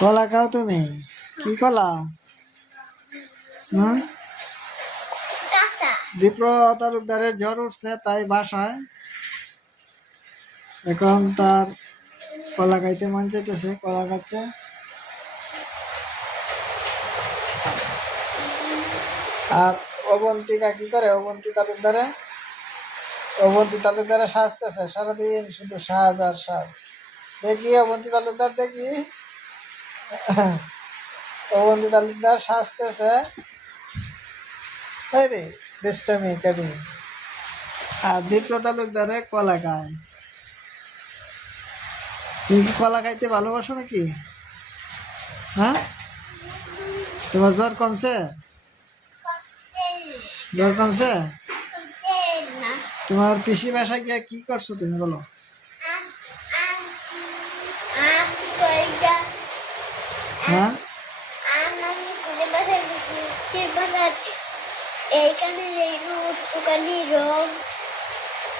কলা খাও তুমি? কি কলা? হুম, দীপ্র তালুকদারের জ্বর উঠছে, তাই বাসায় এখন তার কলা খাইতে মন চাইতেছে, কলা খাচ্ছে। আর অবন্তিকা কি করে? অবন্তি তালুকদারে সাজতেছে সারাদিন, শুধু সাজ আর সাজ। দেখি অবন্তি তালুকদার, দেখি অবন্তি তালুকদার সাজতেছে। তাই রে, দুষ্টামি কাটি। আর দীপ্র তালুকদারে কলা খায়। তুমি কি কলা খাইতে ভালোবাসো নাকি? হ্যাঁ, তোমার জ্বর কমছে? জ্বর কমছে? তোমার পিসি বাসায় গিয়ে কি করছো তুমি, বলো? হ্যাঁ,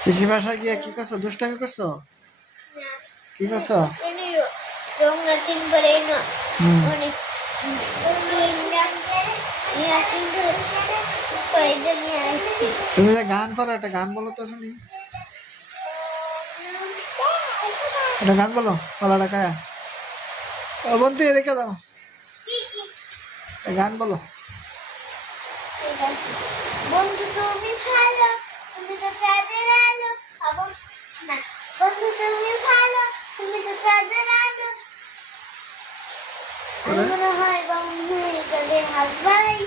পিসি বাসায় গিয়ে কি করছো? দুষ্টামি করছো? কি করছো? তুমি যে গান পারো, একটা গান বলো তো শুনি। একটা গান বলো, কলাটা খায়া। বন্ধু রেখে দাও, গান বলো। বন্ধু তুমি ভালো, তুমি তো চাঁদের আলো। না, বন্ধু তুমি ভালো, তুমি তো চাঁদের আলো। আমি মনে হয় বন্ধু চলে হাত বাড়াই,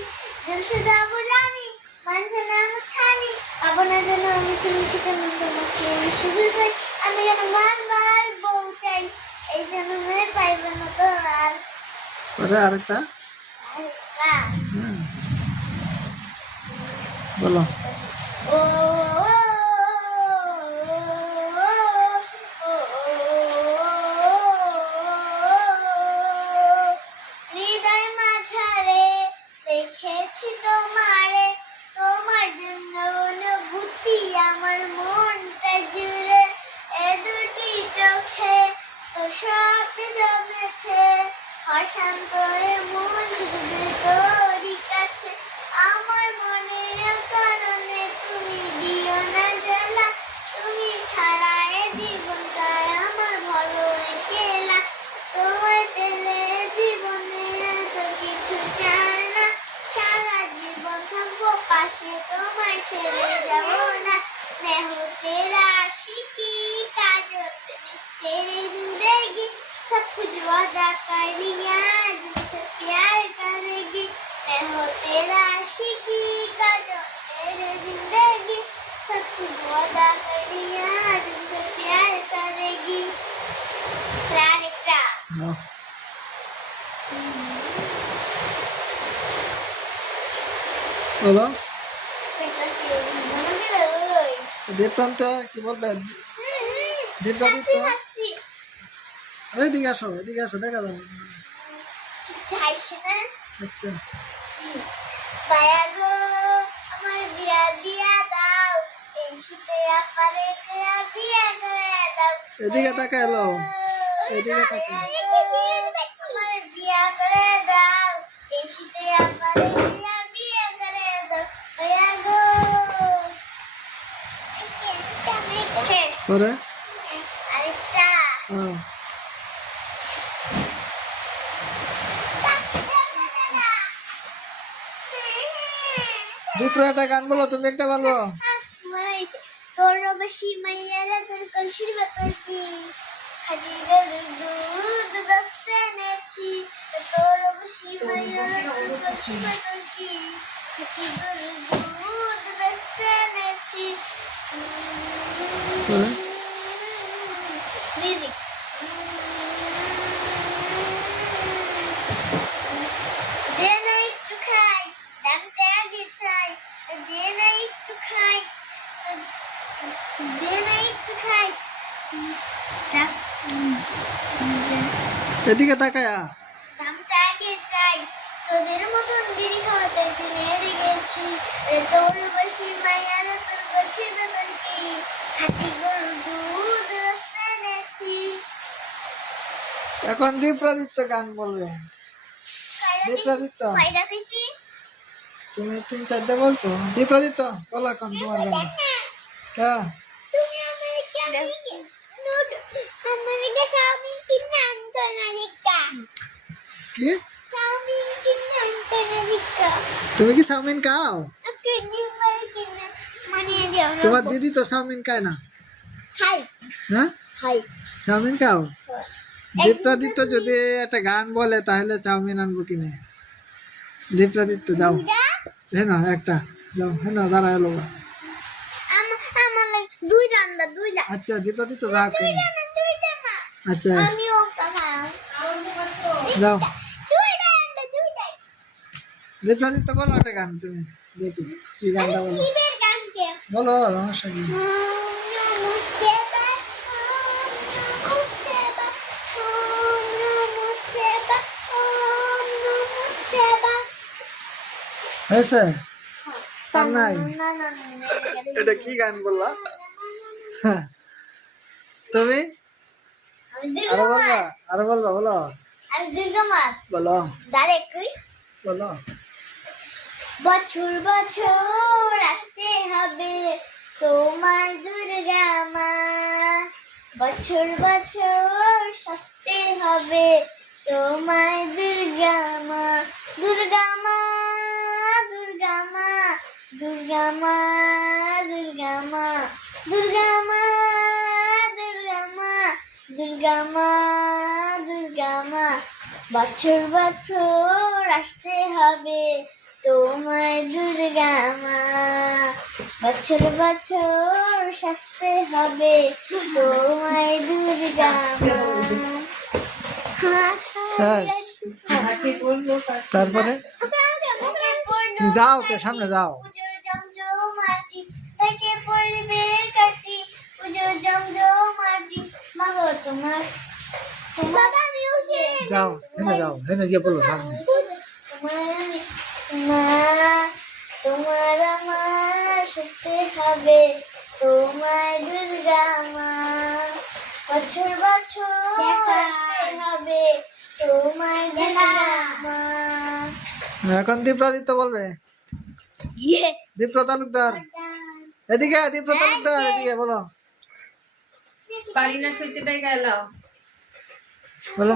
জ্বলছে যাবো জানি, মানছে না আমার খানি। পাবো না যেন আমি চিনছি কেমন তোমাকে শুধু চাই। আমি কেন বারবার বউ চাই, এই জন্মে পাইবে না তো আর। আরেকটা বলো। ও হৃদয় মাঝারে দেখেছি তোমারে, তোমার জন্য অনুভূতি আমার মনটা জুড়ে। এ দুটি চোখে তো স্বপ্ন জমেছে, অশান্ত এ মন শুধু তোরই কাছে। আমার মনের কারণে তুমি দিও না জ্বালা, তুমি ছাড়া এ জীবনটায় আমার ভালো একেলা। তোমায় পেলে জীবনে এত কিছু চাই না, সারা জীবন থাকবো পাশে, তোমায় ছেড়ে যাবো না। मैं हूँ तेरा आशिकी काजल, तेरी जिंदगी सब कुछ वादा कर लिया, तुमसे प्यार करेगी। मैं हूँ तेरा आशिकी काजल, तेरी जिंदगी सब कुछ वादा कर लिया, तुमसे प्यार करेगी। বলো। দীপ্রান্ত কি বলবে? দীপ্রান্ত, এদিকে আসো, এদিকে আসো, দেখা যাবে। আচ্ছা, আমার বিয়া দিয়া দাও, এই শীতে আপারে বিয়া করে দাও। এদিকে তাকা এলো, এদিকে তাকা। আমার বিয়া করে দাও, এই শীতে আপারে বিয়া করে দাও। ভাইয়া গো পরে আরেকটা দীপ্র একটা গান বলো, তুমি একটা বলো। তোর বেশি মাইয়ারা তোর কলসির ব্যাপার কি, খালি গরুর দুধ বসতে এনেছি। তোর বেশি মাইয়ারা তোর কলসির ব্যাপার কি, খালি গরুর দুধ বসতে এনেছি। মিউজিক দে না একটু খাই, ডাকতে আগে চাই। দে না একটু খাই, দে না একটু খাই। এদিকে তাকায়া দামটা আগে চাই, তোদের মতন বিড়ি খাওয়াতে শুনে গেছি। তোর বসি মায়ার তোর বসির বেতন কি, খাটি গরুর দুধ বসতে এনেছি। এখন দীপ্রাদিত্য গান বলবে। দীপ্রাদিত্য কয়টা কইছি? তুমি 3-4টা বলছো। দীপ্রাদিত্য বলো এখন তোমার গান। হ্যাঁ তুমি আমারে কেন লিখে? নোট আমারে কে চাউমিন কিনে আনতো না লিখা। কি চাউমিন কিনে আনতো না লিখা। তুমি কি চাউমিন খাও? ওকে নিবাই কিনে মানে দিও না। তোমার দিদি তো চাউমিন খায় না। খাই হ্যাঁ খাই। চাউমিন খাও? দীপ্রাদিত্য যদি একটা গান বলে তাহলে চাউমিন আনবো কিনে। দীপ্রাদিত্য যাও, দুইটা হ্যাঁ না একটা যাও, হ্যাঁ না দাঁড়ায় লো। আমার লাগে দুইটা আনবা দুইটা। আচ্ছা দীপ্রাদিত্য যাও কিনে। দুইটা না। আচ্ছা আমিও খাই। যাও। দুইটা আনবা দুইটাই। দীপ্রাদিত্য বলো একটা গান তুমি, দেখি কি গানটা বলো। শিবের গান কে? বলো রহস্য কি। হয়েছে আর নাই? এটা কি গান বললা তুমি? আরো বলবা, আরো বলবা, বলো বলো বলো। বছর বছর আসতে হবে তোমার দুর্গা মা, বছর বছর সাজতে হবে তোমার দুর্গা মা, দুর্গা মা দুর্গা মা দুর্গা মা দুর্গা মা দুর্গা মা দুর্গা মা দুর্গা মা দুর্গা মা, বছর বছর আসতে হবে তোমার দুর্গা মা, বছর বছর সাজতে হবে তোমার দুর্গা মা। তারপরে যাও তো সামনে যাও। পুজো জমজমাটি থেকে পড়বে কাটি, পুজো জমজমাটি মাগো তোমার বাবা আমি উঠে যাও হেনে যাও, হেনে গিয়ে বলো সামনে। তোমার আমার সাজতে হবে তোমার দুর্গা মা, বছর বছর আসতে হবে তোমার দুর্গা মা। এখন দীপ্রাদিত্য বলবে। দীপ্র তালুকদার এদিকে, দীপ্র তালুকদার এদিকে বলো পারি না সইতেটাই গেলাম। বলো।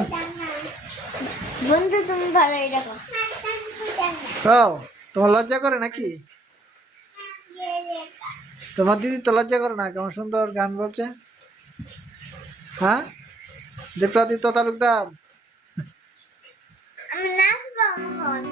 বন্ধু তুমি ভালোই রাখো। খাও, তোমার লজ্জা করে নাকি? তোমার দিদি তো লজ্জা করে না, কেমন সুন্দর গান বলছে। হ্যাঁ দীপ্রাদিত্য তালুকদার আমি নাচবো এখন।